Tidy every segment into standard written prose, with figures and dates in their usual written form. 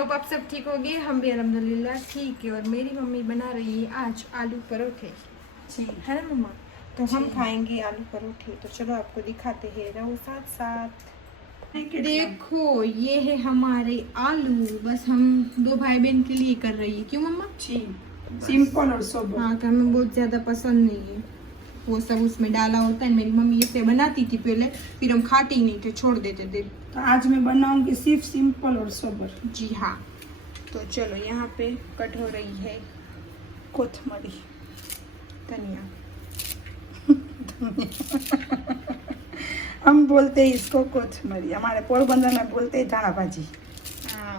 Hope आप सब ठीक होगे। हम भी अल्हम्दुलिल्लाह ठीक है। और मेरी मम्मी बना रही है आज आलू परोठे जी है ना मम्मा। तो हम जी। खाएंगे आलू परोठे। तो चलो आपको दिखाते हैं, रहो साथ साथ। देखो ये है हमारे आलू, बस हम दो भाई बहन के लिए कर रही है। क्यों मम्मा? जी, सिंपल और सोबर। हाँ, कि हमें बहुत ज्यादा पसंद नहीं है वो सब उसमें डाला होता है। मेरी मम्मी ऐसे बनाती थी पहले, फिर हम खाते ही नहीं थे, छोड़ देते थे। तो आज मैं बनाऊंगी सिर्फ सिंपल और सोबर। जी हाँ। तो चलो यहाँ पे कट हो रही है कोथमरी, धनिया। हम बोलते हैं इसको कोथमरी, हमारे पोरबंदर में बोलते हैं धाना भाजी।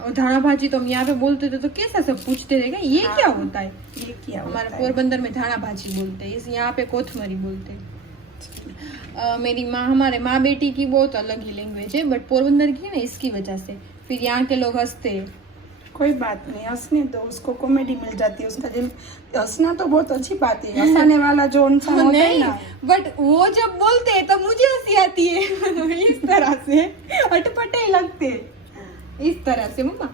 और धाना भाजी तो हम यहाँ पे बोलते थे, तो कैसा सब पूछते थे ये क्या होता है। ये क्या हमारे होता है? पोरबंदर में धाना भाजी बोलते हैं, इस यहाँ पे कोथमरी बोलते हैं। मेरी माँ, हमारे माँ बेटी की बहुत अलग ही लैंग्वेज है, बट पोरबंदर की ना इसकी वजह से फिर यहाँ के लोग हंसते हैं। कोई बात नहीं, हंसने दो, उसको कॉमेडी मिल जाती है। उसका दिल, हंसना तो बहुत अच्छी बात है, हंसाने वाला जो इंसान होता है ना। बट वो जब बोलते हैं तब मुझे हंसी आती है। इस तरह से अटपटे लगते हैं, इस तरह से मम्मा।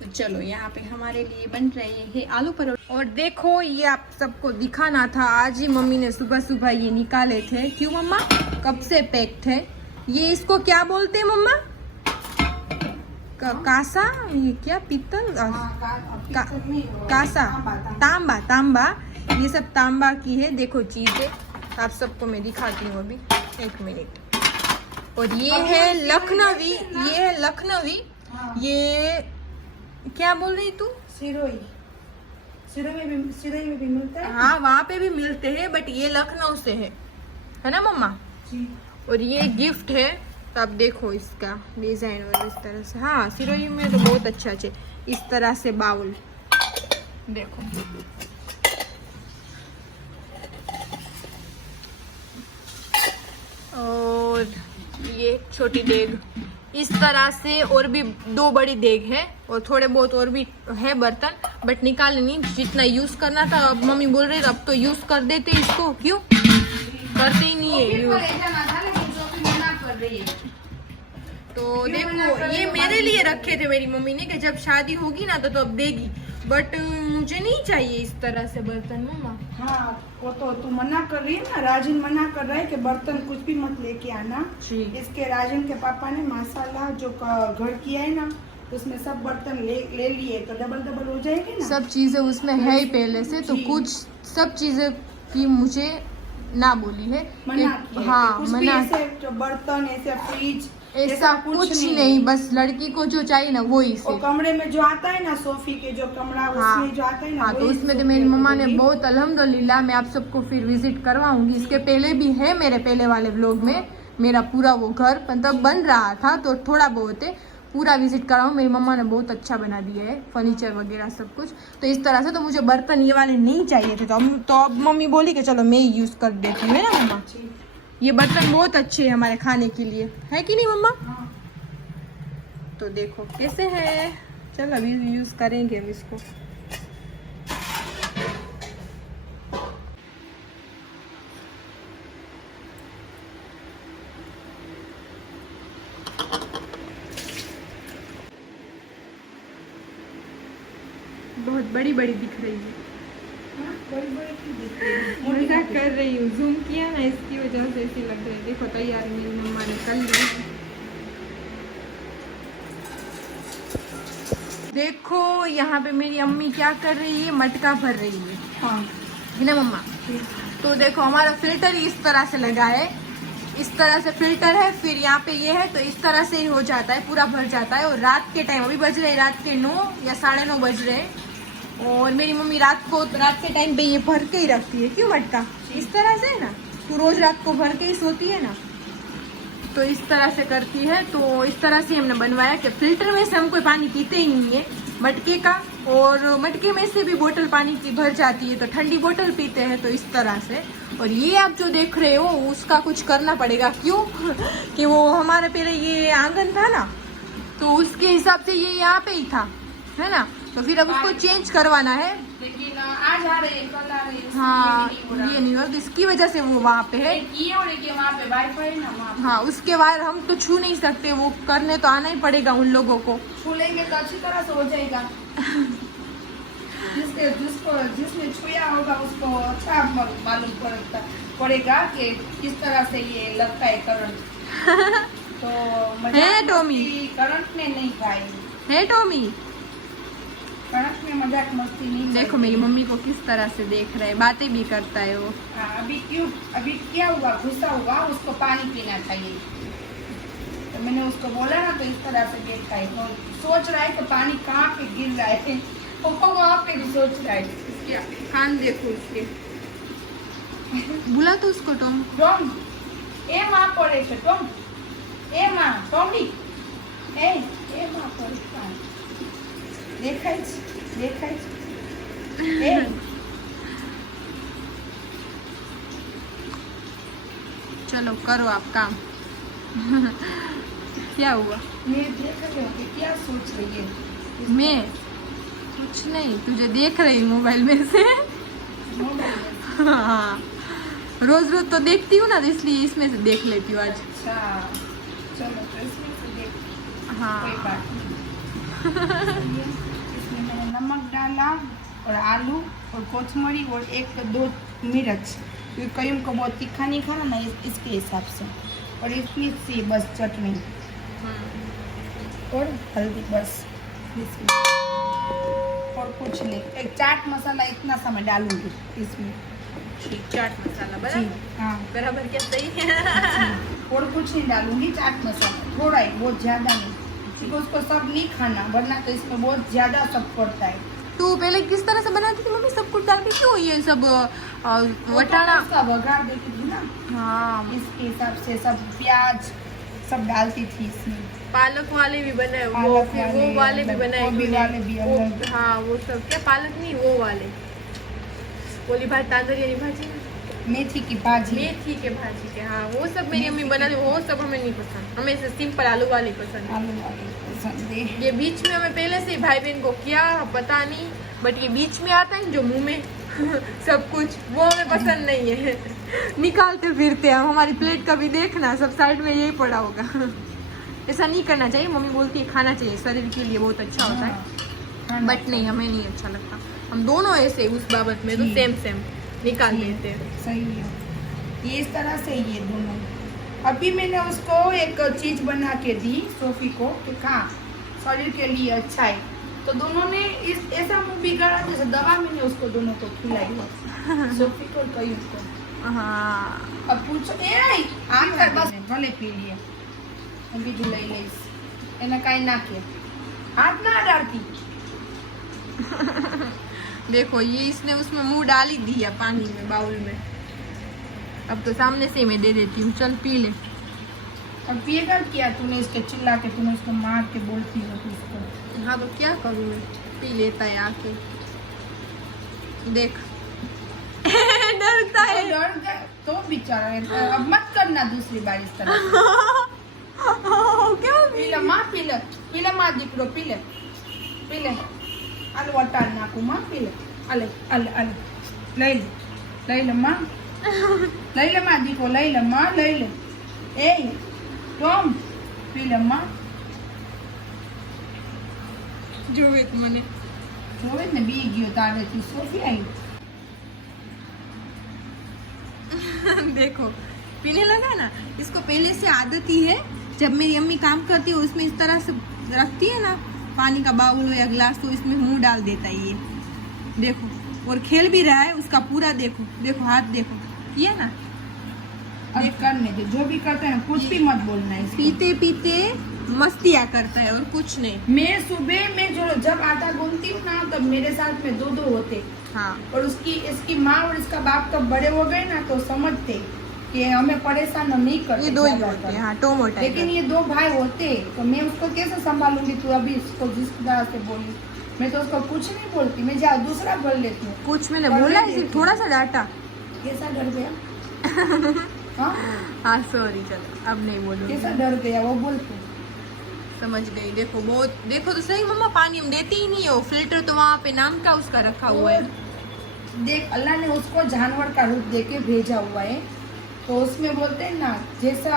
तो चलो यहाँ पे हमारे लिए बन रहे हैं आलू परोठे। और देखो ये आप सबको दिखाना था, आज ही मम्मी ने सुबह सुबह ये निकाले थे। क्यों मम्मा? कब से पैक थे ये। इसको क्या बोलते हैं मम्मा? कासा? ये क्या पीतल? कासा, तांबा। तांबा, ये सब तांबा की है। देखो चीजें आप सबको मैं दिखाती हूँ अभी, एक मिनट। और ये है लखनवी, ये है लखनवी। ये क्या बोल रही तू? सिरोही, सिरोही में भी मिलता है। हाँ वहाँ पे भी मिलते हैं, बट ये लखनऊ से है ना मम्मा। जी। और ये गिफ्ट है, तो आप देखो इसका डिजाइन और इस तरह से। हाँ सिरोही में तो बहुत अच्छा है। इस तरह से बाउल देखो, और ये छोटी देग इस तरह से। और भी दो बड़ी देग है, और थोड़े बहुत और भी है बर्तन, बट निकाले नहीं। जितना यूज करना था, अब मम्मी बोल रही अब तो यूज कर देते इसको। क्यों करते ही नहीं है यूज। तो देखो ये मेरे लिए रखे थे मेरी मम्मी ने, कि जब शादी होगी ना तो अब देगी, बट मुझे नहीं चाहिए इस तरह से बर्तन मम्मा। हाँ, वो तो तू मना कर रही है ना, राजन मना कर रहा है कि बर्तन कुछ भी मत लेके आना। जी। इसके राजन के पापा ने माशाल्लाह जो घर किया है ना, उसमें सब बर्तन ले लिए, तो डबल डबल हो जाएगी ना। सब चीजें उसमें है ही पहले से, तो कुछ सब चीजें की मुझे ना बोली है, मना किया। हाँ कुछ भी मना, ऐसे जो बर्तन, ऐसे फ्रिज, ऐसा कुछ नहीं। बस लड़की को जो चाहिए ना वो ही से। और कमरे में जो आता है ना, सोफी के जो कमरा, हाँ, उसमें जो आता है ना, हाँ, तो उसमें तो मेरी मम्मा ने बहुत अल्हम्दुलिल्लाह, मैं आप सबको फिर विजिट करवाऊंगी। इसके पहले भी है मेरे पहले वाले व्लॉग में मेरा पूरा वो घर मतलब बन रहा था, तो थोड़ा बहुत है, पूरा विजिट कराऊँ। मेरी मम्मा ने बहुत अच्छा बना दिया है, फर्नीचर वगैरह सब कुछ। तो इस तरह से तो मुझे बर्तन ये वाले नहीं चाहिए थे, तो अब मम्मी बोली कि चलो मैं ही यूज कर देती हूँ, है ना मम्मा। ये बर्तन बहुत अच्छे हैं हमारे खाने के लिए, है कि नहीं मम्मा? हाँ। तो देखो कैसे है। चल अभी यूज करेंगे हम इसको। बहुत बड़ी बड़ी दिख रही है। मजाक कर रही हूँ, जूम किया ना इसकी वजह से ऐसी लग रही है। देखो तैयार मेरी मम्मा ने कर ली। देखो यहाँ पे मेरी अम्मी क्या कर रही है, मटका भर रही है। हाँ। है ना मम्मा। तो देखो हमारा फिल्टर इस तरह से लगा है, इस तरह से फिल्टर है, फिर यहाँ पे ये है, तो इस तरह से ही हो जाता है, पूरा भर जाता है। और रात के टाइम, अभी बज रहे रात के 9 या 9:30 बज रहे हैं, और मेरी मम्मी रात के टाइम पे ये भर के ही रखती है। क्यों मटका? इस तरह से है ना, तो रोज रात को भर के ही सोती है ना, तो इस तरह से करती है। तो इस तरह से हमने बनवाया कि फिल्टर में से हम कोई पानी पीते ही नहीं है मटके का, और मटके में से भी बोतल पानी की भर जाती है, तो ठंडी बोतल पीते हैं। तो इस तरह से। और ये आप जो देख रहे हो उसका कुछ करना पड़ेगा। क्यों? कि वो हमारे पहले ये आंगन था ना, तो उसके हिसाब से ये यहाँ पे ही था, है ना, तो फिर अब उसको चेंज करवाना है। लेकिन 8 आज आ रहे हैं, कल आ रहे हैं, हाँ ये नहीं हो रहा। ये नहीं हो तो इसकी वजह से वो वहाँ पे है। एक ये और एक ये वहाँ पे वाईफाई ना वहाँ पे। हाँ उसके वायर हम तो छू नहीं सकते, वो करने तो आना ही पड़ेगा उन लोगों को। छू लेंगे तो अच्छी तरह से हो जाएगा। जिसने छुया होगा उसको अच्छा मालूम पड़ेगा कि किस तरह से ये लगता है करंट। तो है मजाक टॉमी। मस्ती करंट में नहीं खाई, है टॉमी, करंट में मजाक मस्ती नहीं। देखो मेरी मम्मी को किस तरह से देख रहा है, बातें भी करता है वो। अभी क्या हुआ, गुस्सा हुआ, उसको पानी पीना चाहिए। तो मैंने उसको बोला ना तो इस तरह से देखता है, तो सोच रहा है कि पानी कहाँ पे गिर रहा है, वो वहाँ पे भी सोच रहा है। इसके कान देखो उसके। बुला तो उसको टॉम। टॉम ए माँ पड़े છે टॉम, ए माँ टॉमी, ए माँ पड़े છે, દેખાય છે એ चलो करो आप काम। क्या हुआ? मैं देख रही हूँ कि क्या सोच रही है। मैं कुछ नहीं, तुझे देख रही मोबाइल में से। मोबाइल में। हाँ रोज रोज तो देखती हूँ ना, तो इसलिए इसमें से देख लेती हूँ आज। अच्छा चलो तो इसमें से देख, हाँ कोई बात नहीं। इसमें मैंने नमक डाला और आलू और कोथमरी और 1-2 मिर्च, क्योंकि कहीं को बहुत तीखा नहीं खाना ना, इसके हिसाब से। और इतनी सी बस चटनी और हल्दी, बस इसमें और कुछ नहीं। एक चाट मसाला इतना सा मैं डालूंगी इसमें। ठीक, चाट मसाला जी बराबर हाँ, बराबर क्या सही है। और कुछ नहीं डालूंगी, चाट मसाला थोड़ा ही, बहुत ज़्यादा नहीं, क्योंकि उसको सब नहीं खाना, वरना तो इसमें बहुत ज़्यादा सब पड़ता है। तो पहले किस तरह से बनाती थी मम्मी, सब कुछ डाल के? क्यों ये सब वटाना? उसका वघार देती थी ना, हाँ इसके हिसाब से सब प्याज सब डालती थी इसमें। पालक वाले भी बनाए, वो पालक फिर वो वाले भी बनाए, गोभी वाले भी अलग। हाँ वो सब क्या, पालक नहीं वो वाले, बोली भाई तांदूरी भाजी, मेथी की भाजी, मेथी के भाजी के, हाँ वो सब मेरी अम्मी बनाती, वो सब हमें नहीं पसंद, हमें से सिंपल आलू वाले पसंद है। आलू वाली पसंद है। ये बीच में हमें पहले से भाई बहन को क्या पता नहीं, बट ये बीच में आता है जो मुंह में सब कुछ, वो हमें पसंद नहीं है। निकालते फिरते हम, हमारी प्लेट का भी देखना, सब साइड में यही पड़ा होगा। ऐसा नहीं करना चाहिए, मम्मी बोलती है खाना चाहिए, शरीर के लिए बहुत अच्छा होता है, हाँ, बट नहीं हमें नहीं अच्छा लगता। हम दोनों ऐसे उस बाबत में तो जी। सेम निकाल देते हैं। सही है, ये इस तरह से ये दोनों। अभी मैंने उसको एक चीज बना के दी सोफी को कि हाँ शरीर के लिए अच्छा है, तो दोनों ने इस ऐसा मुंह बिगाड़ा जैसे दवा मैंने उसको दोनों को खिलाई है, सोफी को कई उसको। हाँ अब पूछो ए आम कर बस भले पी लिए, अभी जो लई लईस एना काई ना के हाथ ना डालती। देखो ये इसने उसमें मुंह डाल ही दिया पानी में, बाउल में। अब तो सामने से मैं दे देती हूँ, चल पी ले। अब पिएगा क्या, तूने इसके चिल्ला के तूने उसको मार के बोलती हो तो उसको। हाँ तो क्या करूँ मैं, पी लेता है आके, देख। डरता है। डर गया तो बेचारा है। अब मत करना दूसरी बार इस तरह से। क्या पीला माँ पीला माँ दीकरो पीले आलू अटार नाकू माँ पीले अले अले अले लई ले माँ दीको लई ले माँ लई ले ए टॉम पीले माँ જોવે મને જોવે ને બી ગયો તારે તું સોફી આવી। देखो पीने लगा ना, इसको पहले से आदत ही है, जब मेरी अम्मी काम करती है उसमें इस तरह से रखती है ना पानी का बाउल हो या गिलास, तो इसमें मुंह डाल देता है ये, देखो। और खेल भी रहा है उसका पूरा, देखो देखो हाथ देखो, ये ना अब करने दे, जो भी करते हैं कुछ भी मत बोलना है। पीते पीते मस्तियाँ करता है और कुछ नहीं। मैं सुबह में जो जब आटा गूंथती हूँ ना, तब मेरे साथ में 2 होते, हाँ और इसकी माँ और इसका बाप कब बड़े हो गए ना तो समझते कि हमें परेशान नहीं करते, ये 2 ही ज्यादा होते कर। हैं, हाँ टोमो लेकिन टाइगर। ये 2 भाई होते तो मैं उसको कैसे संभालूंगी। तू अभी इसको जिस तरह से बोली, मैं तो उसको कुछ नहीं बोलती, मैं जा दूसरा बोल लेती हूँ। कुछ मैंने और बोला मैं सिर्फ देखती थोड़ा सा डांटा। कैसा डर गया हाँ हाँ सॉरी, चलो अब नहीं बोलूँगी। कैसा डर गया वो बोलते। समझ गई। देखो बहुत, देखो तो सही मम्मा, पानी हम देते ही नहीं है, वो फिल्टर तो वहाँ पे नाम का उसका रखा हुआ है। देख अल्लाह ने उसको जानवर का रूप देके भेजा हुआ है, तो उसमें बोलते हैं ना जैसा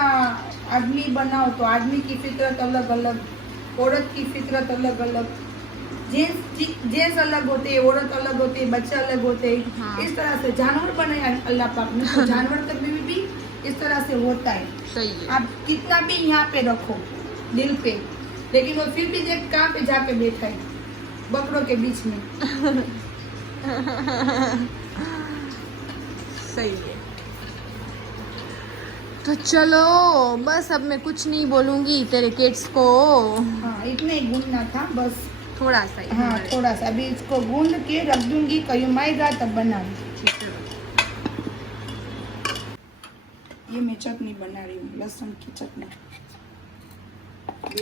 आदमी बनाओ तो आदमी की फितरत अलग अलग, औरत की फितरत अलग अलग, जेंट्स अलग होते हैं, औरत अलग होते हैं, बच्चे अलग होते हैं। हाँ। इस तरह से जानवर बनाया अल्लाह पाक ने, तो जानवर तक भी इस तरह से होता है। सही है। आप कितना भी यहाँ पे रखो दिल पे, लेकिन वो फिर भी देख कहाँ पे जाके बैठा है, बकरों के बीच में। सही है। तो चलो बस अब मैं कुछ नहीं बोलूंगी तेरे किड्स को, हाँ इतना ही गूंदना था बस। थोड़ा सा ही। हाँ थोड़ा सा, अभी इसको गूंद के रख दूंगी, कहीं आएगा तब बनाऊंगी। ये मैं चटनी बना रही हूँ, लहसुन की चटनी,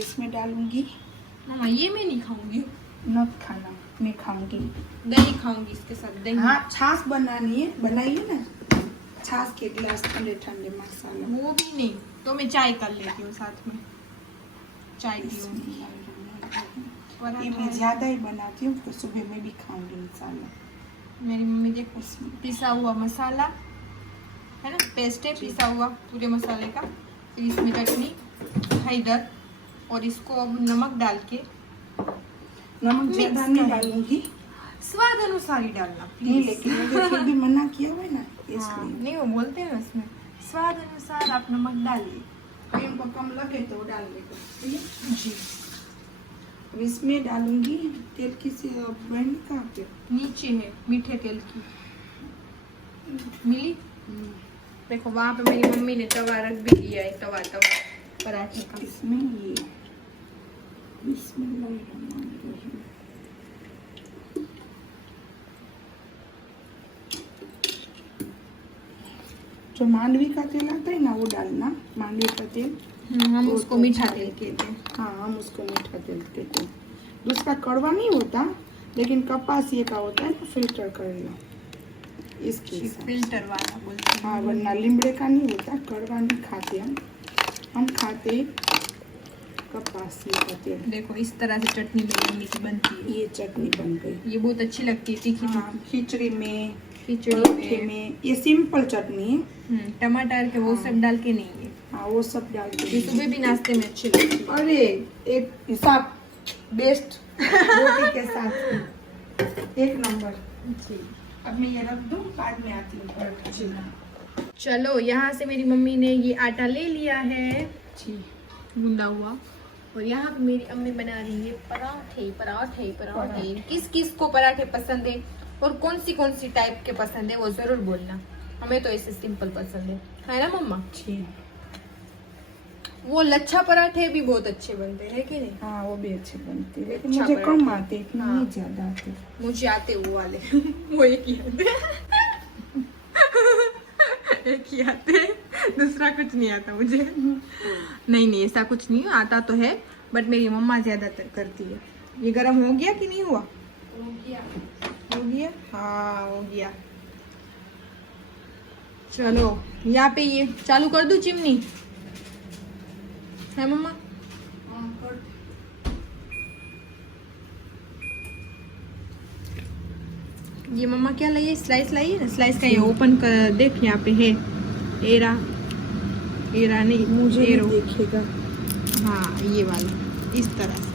इसमें डालूंगी। मामा ये मैं नहीं खाऊंगी, नट खाना, मैं खाऊंगी। दही खाऊंगी इसके साथ, दही। हाँ छाछ बनानी है, बनाइए ना, छाछ के गिलास ठंडे ठंडे मसाला। वो भी नहीं तो मैं चाय कर लेती हूँ साथ में, चाय पीऊंगी। ये मैं ज्यादा ही बनाती हूँ, तो सुबह में भी खाऊंगी इंशाल्लाह। मेरी मम्मी देखो पिसा हुआ मसाला है ना, पेस्ट है पिसा हुआ पूरे मसाले का, फिर इसमें चटनी हैदर, और इसको अब नमक डाल के, नमक ज्यादा नहीं डालूंगी, स्वाद अनुसार ही डालना नहीं, प्लीज। लेकिन मुझे फिर भी मना किया हुआ है ना हाँ, इसलिए। नहीं वो बोलते हैं उसमें स्वाद अनुसार आप नमक डालिए। कहीं उनको कम लगे तो डाल देगा। जी। अब इसमें डालूंगी तेल की से बहन कहाँ पे नीचे है मीठे तेल की, मिली देखो वहाँ पे मेरी मम्मी ने तवा रख भी दिया है, तवा पराठे का। इसमें ये बिस्मिल्लाहिर्रहमानिर्रहीम। जो मांडवी का तेल आता है ना वो डालना, मांडवी का तेल। हम वो उसको तो मीठा अच्छा तेल है। कहते हैं। हाँ हम उसको मीठा तेल कहते हैं। दूसरा कड़वा नहीं होता, लेकिन कपास ये का होता है ना, फिल्टर करेगा इसके साथ। फिल्टर वाला बोलते हैं। हाँ वरना लिमड़े का नहीं होता, कड़वा नहीं खाते हम खाते कपास ये का तेल। देखो इस तरह से चटनी मेरी मम्मी की बनती है, ये चटनी बन गई। ये बहुत अच्छी लगती है, तीखी हाँ खिचड़ी में, खिचड़ी परोठे में। में, ये सिंपल चटनी है। टमाटर के वो सब डाल के नहीं है, हाँ वो सब डालते ये सुबह भी नाश्ते में अच्छी लगती है। अरे एक हिसाब बेस्ट रोटी के साथ एक नंबर। जी। अब मैं ये रख दूँ, बाद में आती हूँ पराठा बनाने। चलो यहाँ से मेरी मम्मी ने ये आटा ले लिया है जी गूंदा हुआ, और यहाँ पे मेरी अम्मी बना रही है पराठे पराठे पराठे। किस किस को पराठे पसंद है और कौन सी टाइप के पसंद है वो जरूर बोलना, हमें तो ऐसे सिंपल पसंद है ना मम्मा? जी वो लच्छा पराठे भी बहुत अच्छे बनते हैं कि नहीं? हाँ वो भी अच्छे बनते हैं, लेकिन अच्छा मुझे पराठे। कम आते, इतना हाँ। नहीं ज्यादा आते। मुझे आते वो वाले वो एक ही आते एक ही आते, दूसरा कुछ नहीं आता मुझे। नहीं ऐसा कुछ नहीं आता तो है, बट मेरी मम्मा ज्यादातर करती है। ये गरम हो गया कि नहीं हुआ? हो गया हाँ हो गया। चलो यहाँ पे ये चालू कर दूं चिमनी, है मम्मा? ये मम्मा क्या लाई है? स्लाइस लाई है ना, स्लाइस का ये ओपन कर देख, यहाँ पे है एरा नहीं, मुझे एरो। नहीं देखेगा। हाँ ये वाला इस तरह से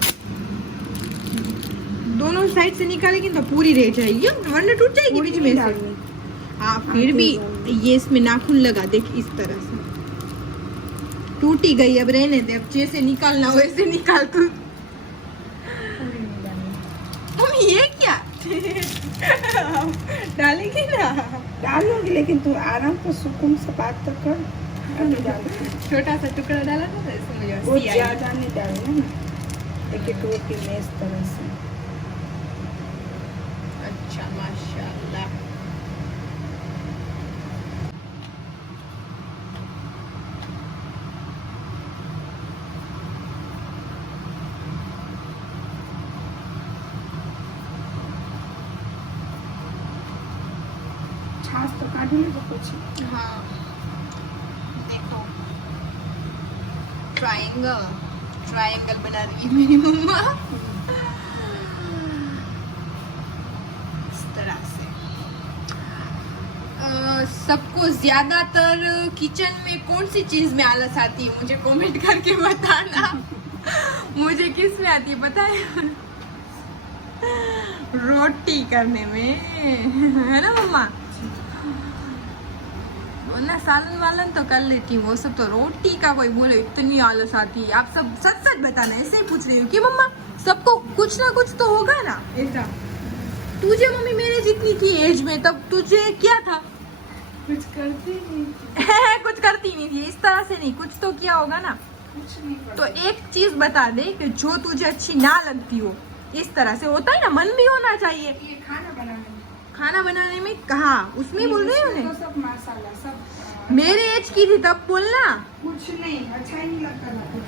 दोनों साइड से निकालेंगे तो पूरी रह जाएगी, वरना टूट जाएगी बीच में से। हाँ फिर भी ये इसमें नाखून लगा देख, इस तरह से टूटी गई, अब रहने दे, अब जैसे निकालना वैसे निकाल तू। मम्मी ये क्या डालेगी ना? डालूंगी, लेकिन तू आराम से सुकून से बात तो कर। अभी डालूंगी। छोटा सा टुकड़ा डाला था ना, इसमें मुझे वो हंसी आई। ज्यादा नहीं डालना ना, एक एक रोटी में इस तरह से। अच्छा माशाल्लाह। छाछ तो काढ़ी ले कुछ। हाँ देखो ट्रायंगल बना रही है मेरी मम्मा इस तरह से। सबको ज्यादातर किचन में कौन सी चीज में आलस आती है मुझे कमेंट करके बताना। मुझे किस में आती है पता है? रोटी करने में, है ना मम्मा? वरना सालन वालन तो कर लेती हूँ, वो सब तो रोटी का कोई बोले इतनी आलस आती है। आप सब सच सच बताना, ऐसे ही पूछ रही हूँ कि मम्मा सबको कुछ ना कुछ तो होगा ना ऐसा। तुझे मम्मी मेरे जितनी थी एज में तब तुझे क्या था? कुछ करती नहीं कुछ करती नहीं थी, इस तरह से नहीं, कुछ तो किया होगा ना। कुछ नहीं तो एक चीज बता दे कि जो तुझे अच्छी ना लगती हो, इस तरह से होता है ना, मन भी होना चाहिए। ये खाना बनाने में कहा उसमें बोल रही तो हो सब मसाला सब मेरे एज की थी तब बोलना। कुछ नहीं, अच्छा ही नहीं लगता ना कुछ।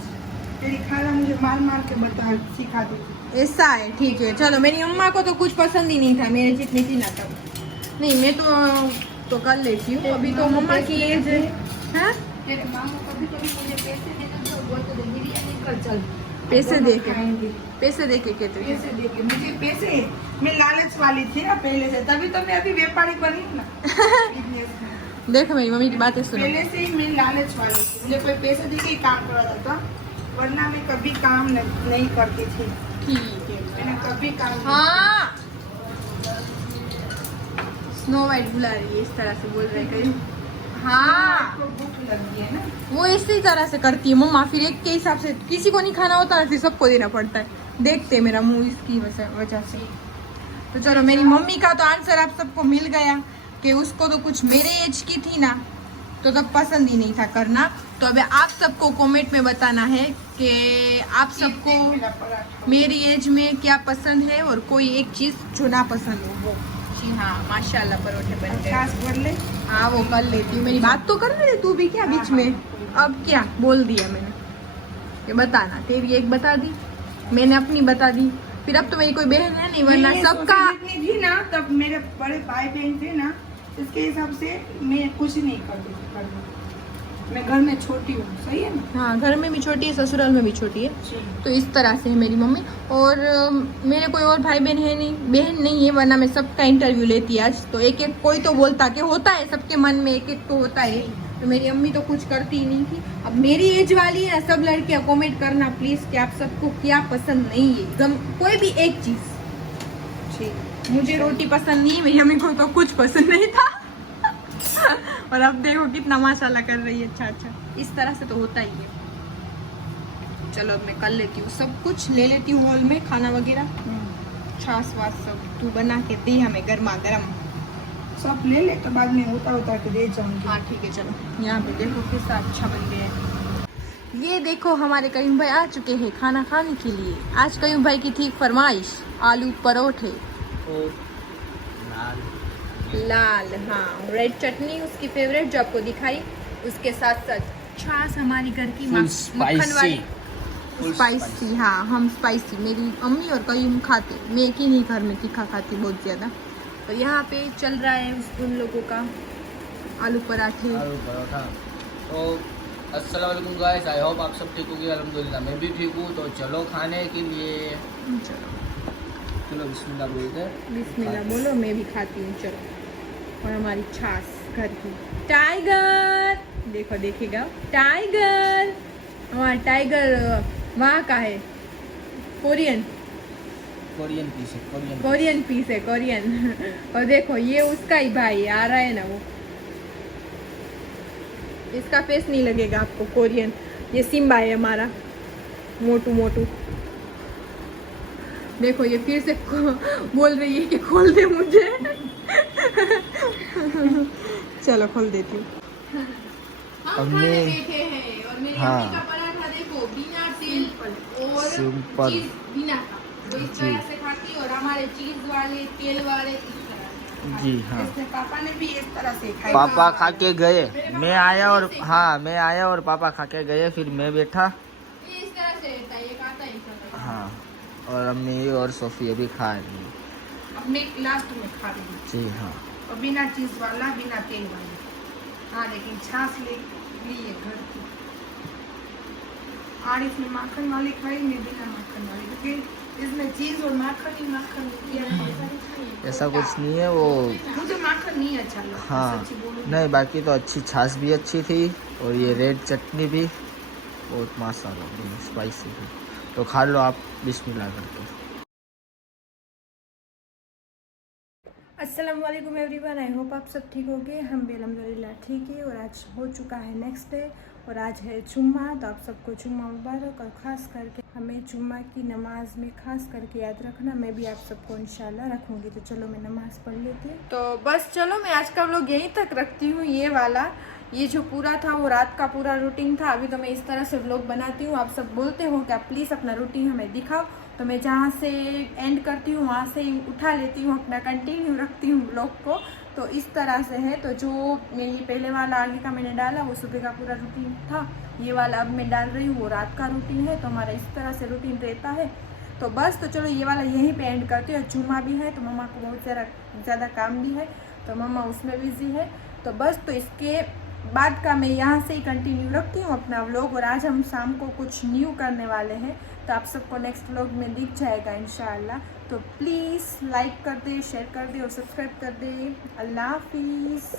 तेरी खाला मुझे मार मार के बता सिखा देती। ऐसा है, ठीक है चलो। मेरी अम्मा को तो कुछ पसंद ही नहीं था मेरे जितनी थी ना तब। नहीं मैं तो कर लेती हूँ, अभी तो मम्मा की एज है। हाँ? तेरे माँ को कभी कभी मुझे पैसे देना तो वो तो दे बिरयानी कर चल। पैसे दे के खाएंगे। पैसे दे के कहते थे। पैसे देके मुझे पैसे, मैं लालच वाली थी ना पहले से, तभी तो मैं अभी व्यापारी बनी हूँ ना बिजनेस में। देखो मेरी मम्मी की बातें सुनो। पहले से ही मैं लालच वाली थी, मुझे कोई पैसे दे के ही काम करवाता था, वरना मैं कभी काम नहीं करती थी। ठीक है, मैंने कभी काम नहीं हाँ स्नो वाइट बुला रही है, इस तरह से बोल रहे कहीं। हाँ आपको भूख लगी है ना, वो इसी तरह से करती है मम्मा, फिर एक के हिसाब से किसी को नहीं खाना होता ना, फिर सबको देना पड़ता है। देखते मेरा मुंह इसकी वजह से। तो चलो मेरी मम्मी का तो आंसर आप सबको मिल गया कि उसको तो कुछ मेरे एज की थी ना तो तब पसंद ही नहीं था करना। तो अब आप सबको कमेंट में बताना है कि आप सबको मेरा पराठा। मेरी एज में क्या पसंद है और कोई एक चीज जो ना पसंद हो वो। जी हाँ माशाल्लाह परोठे बन गए। छाछ भर ले। हाँ वो कर लेती हूँ, मेरी बात तो कर ले तू भी क्या बीच में। अब क्या बोल दिया मैंने कि बताना, तेरी एक बता दी मैंने अपनी बता दी, फिर अब तो मेरी कोई बहन है नहीं, वरना मैं सबका। जितनी थी ना तब मेरे बड़े भाई बहन थे ना, इसके हिसाब से मैं कुछ नहीं करती थी घर में। मैं घर में छोटी हूँ, सही है ना? हाँ घर में भी छोटी है, ससुराल में भी छोटी है, तो इस तरह से है मेरी मम्मी। और मेरे कोई और भाई बहन है नहीं, बहन नहीं है, वरना मैं सबका इंटरव्यू लेती आज। तो एक एक कोई तो बोलता कि होता है सबके मन में एक एक तो होता है, तो मेरी अम्मी तो कुछ करती ही नहीं थी। अब मेरी एज वाली है सब लड़कियां कमेंट करना प्लीज कि आप सबको क्या पसंद नहीं है, कोई भी एक चीज। ठीक, मुझे रोटी पसंद नहीं है, मेरी अम्मी को तो कुछ पसंद नहीं था। और अब देखो कितना माशाल्लाह कर रही है। अच्छा इस तरह से तो होता ही है। चलो अब मैं कर लेती हूँ, सब कुछ ले लेती हूँ हॉल में, खाना वगैरह छाछ वाछ सब तू बना के दे हमें गर्मा गर्म। सब ले ले तो बाद में होता के दे जाऊंगी। हाँ ठीक है चलो। यहाँ पे देखो कितना अच्छा बन गया है। ये देखो हमारे करीम भाई आ चुके हैं खाना खाने के लिए। आज करीम भाई की थी फरमाइश आलू परोठे लाल, हाँ रेड चटनी उसकी फेवरेट जो आपको दिखाई, उसके साथ साथ छाछ हमारी घर की मक्खन वाली स्पाइसी। हाँ हम स्पाइसी, मेरी अम्मी और करीम खाते, मैं एक ही नहीं घर में तीखा खाती बहुत ज़्यादा। और यहाँ पे चल रहा है उन लोगों का आलू पराठे। आलू पराठा। तो अस्सलाम वालेकुम गाइस, आई होप आप सब ठीक होंगे। अल्हम्दुलिल्लाह मैं भी ठीक हूँ। तो चलो खाने के लिए, चलो बिस्मिल्लाह बोलते हैं। बिस्मिल्लाह बोलो, मैं भी खाती हूँ चलो। और हमारी छाछ घर की टाइगर, देखो देखेगा टाइगर, हमारा टाइगर वहाँ का है, कोरियन पीस है, कोरियन पीस है, कोरियन। और देखो ये उसका ही भाई आ रहा है ना, वो इसका फेस नहीं लगेगा आपको, कोरियन। ये सिम्बा है हमारा, मोटू मोटू। देखो ये फिर से बोल रही है कि खोल दे मुझे। चलो खोल देती हूँ। हम हमने- खाने बैठे हैं और मेरी हाँ। अम्मी का पराठा देखो बिना तेल और सिंपल। चीज बिना का, तो इस जी। तरह से खाती है। और हमारे चीज वाले तेल वाले इस तरह से। जी हाँ। इसने पापा ने भी इस तरह से खाया। पापा खा के गए, मैं आया और पापा खा के गए, फिर मैं बैठा। ये इस तरह से रहता है, ये खाता ही सब। हाँ और अम्मी और सोफी अभी खा रही है। अब मैं लास्ट में खा रही हूँ, जी हाँ। और बिना चीज वाला बिना तेल वाला। हाँ लेकिन छाछ ले लिए घर की। और इसमें माखन वाली खाई, मैं बिना माखन वाली, क्योंकि इसमें चीज और माखन ही माखन ऐसा कुछ नहीं है वो। मुझे माखन नहीं अच्छा लगता, हाँ सच्ची बोलूं। नहीं, बाकी तो अच्छी छाछ भी अच्छी थी और ये रेड चटनी भी बहुत मसाला स्पाइसी थी। तो खा लो आप बिस्मिल्लाह करके। अस्सलाम वालेकुम एवरीवन, आई होप आप सब ठीक होंगे। हम भी अल्हम्दुलिल्लाह ठीक है। और आज हो चुका है नेक्स्ट डे और आज है जुम्मा, तो आप सबको जुम्मा मुबारक। और ख़ास करके हमें जुम्मा की नमाज में ख़ास करके याद रखना, मैं भी आप सबको इंशाल्लाह रखूँगी। तो चलो मैं नमाज़ पढ़ लेती हूँ। तो बस चलो मैं आज का व्लॉग यहीं तक रखती हूँ। ये जो पूरा था वो रात का पूरा रूटीन था। अभी तो मैं इस तरह से व्लॉग बनाती हूँ। आप सब बोलते हो कि आप प्लीज़ अपना रूटीन हमें दिखाओ, तो मैं जहाँ से एंड करती हूँ वहाँ से ही उठा लेती हूँ, अपना कंटिन्यू रखती हूँ ब्लॉग को। तो इस तरह से है। तो जो मैं ये पहले वाला आगे का मैंने डाला वो सुबह का पूरा रूटीन था, ये वाला अब मैं डाल रही हूँ वो रात का रूटीन है। तो हमारा इस तरह से रूटीन रहता है। तो बस तो चलो ये वाला यहीं पे एंड करती हूँ। जुम्मा भी है तो मम्मा को बहुत ज़्यादा काम भी है, तो मम्मा उसमें बिजी है। तो बस तो इसके बाद का मैं यहाँ से ही कंटिन्यू रखती हूँ अपना व्लॉग। और आज हम शाम को कुछ न्यू करने वाले हैं, तो आप सबको नेक्स्ट व्लॉग में दिख जाएगा इंशाल्लाह। तो प्लीज़ लाइक कर दे, शेयर कर दे और सब्सक्राइब कर दे। अल्लाह हाफिज़।